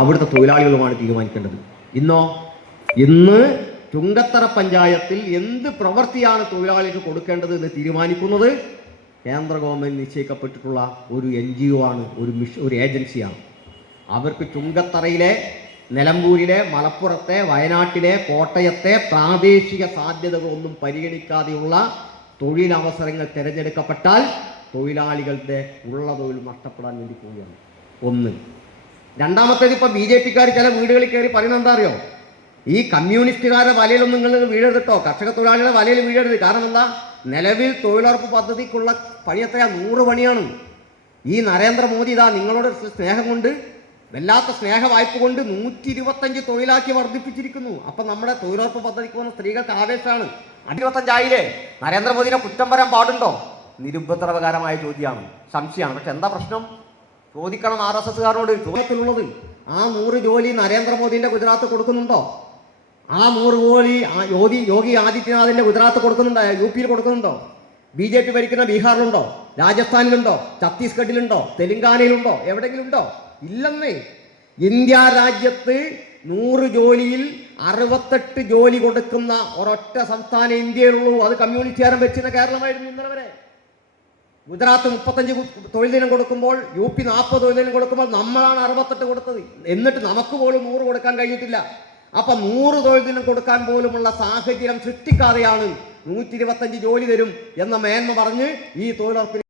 അവിടുത്തെ തൊഴിലാളികളുമാണ് തീരുമാനിക്കേണ്ടത്. ഇന്ന് ചുങ്കത്തറ പഞ്ചായത്തിൽ എന്ത് പ്രവൃത്തിയാണ് തൊഴിലാളികൾക്ക് കൊടുക്കേണ്ടത് എന്ന് തീരുമാനിക്കുന്നത് കേന്ദ്ര ഗവൺമെൻറ് നിശ്ചയിക്കപ്പെട്ടിട്ടുള്ള ഒരു NGO ആണ്, ഒരു ഏജൻസിയാണ്. അവർക്ക് ചുങ്കത്തറയിലെ, നിലമ്പൂരിലെ, മലപ്പുറത്തെ, വയനാട്ടിലെ, കോട്ടയത്തെ പ്രാദേശിക സാധ്യതകളൊന്നും പരിഗണിക്കാതെയുള്ള തൊഴിലവസരങ്ങൾ തിരഞ്ഞെടുക്കപ്പെട്ടാൽ തൊഴിലാളികളുടെ ഉള്ള തൊഴിൽ നഷ്ടപ്പെടാൻ വേണ്ടി പോവുകയാണ്. ഒന്ന്. രണ്ടാമത്തേത്, ഇപ്പോൾ BJP-ക്കാർ ചില വീടുകളിൽ കയറി പറയുന്നത് എന്താ അറിയോ? ഈ കമ്മ്യൂണിസ്റ്റുകാരുടെ വലയിലൊന്നും നിങ്ങൾ വീഴരുതട്ടോ, കർഷക തൊഴിലാളികളുടെ വലയിൽ വീഴരുത്. കാരണം എന്താ? നിലവിൽ തൊഴിലുറപ്പ് പദ്ധതിക്കുള്ള പണി എത്രയാ? 100 പണിയാണ്. ഈ നരേന്ദ്രമോദി ഇതാ നിങ്ങളോട് സ്നേഹം കൊണ്ട്, വല്ലാത്ത സ്നേഹ വായ്പ കൊണ്ട് 125 തൊഴിലാക്കി വർദ്ധിപ്പിച്ചിരിക്കുന്നു. അപ്പം നമ്മുടെ തൊഴിലുറപ്പ് പദ്ധതിക്ക് വന്ന സ്ത്രീകൾക്ക് ആവേശമാണ്. 25 ആയില്ലേ? നരേന്ദ്രമോദിനെ കുറ്റം പറയാൻ പാടുണ്ടോ? നിരുപദ്രവകരമായ ചോദ്യമാണ്, സംശയമാണ്. പക്ഷെ എന്താ പ്രശ്നം? ചോദിക്കണം RSSകാരോട്. ചോദ്യത്തിലുള്ളത് ആ 100 ജോലി നരേന്ദ്രമോദിൻ്റെ ഗുജറാത്ത് കൊടുക്കുന്നുണ്ടോ? ആ 100 ജോലി യോഗി ആദിത്യനാഥിൻ്റെ ഗുജറാത്ത് കൊടുക്കുന്നുണ്ടോ? UP കൊടുക്കുന്നുണ്ടോ? BJP ഭരിക്കുന്ന ബീഹാറിലുണ്ടോ? രാജസ്ഥാനിലുണ്ടോ? ഛത്തീസ്ഗഡിലുണ്ടോ? തെലുങ്കാനയിലുണ്ടോ? എവിടെയെങ്കിലും ഉണ്ടോ? ഇല്ലെന്നേ. ഇന്ത്യ രാജ്യത്ത് 100 ജോലിയിൽ 68 ജോലി കൊടുക്കുന്ന ഒരൊറ്റ സംസ്ഥാനം ഇന്ത്യയിലുള്ളൂ. അത് കമ്മ്യൂണിസ്റ്റുകാരൻ വെച്ചിരുന്ന കേരളമായിരുന്നു ഇന്നലെ വരെ. ഗുജറാത്ത് 35 തൊഴിൽ ദിനം കൊടുക്കുമ്പോൾ, UP 40 തൊഴിൽ ദിനം കൊടുക്കുമ്പോൾ നമ്മളാണ് 68 കൊടുത്തത്. എന്നിട്ട് നമുക്ക് പോലും 100 കൊടുക്കാൻ കഴിഞ്ഞിട്ടില്ല. അപ്പം 100 തൊഴിൽ ദിനം കൊടുക്കാൻ പോലുമുള്ള സാഹചര്യം സൃഷ്ടിക്കാതെയാണ് 125 ജോലി തരും എന്ന മേന്മ പറഞ്ഞ് ഈ തൊഴിലുറപ്പിന്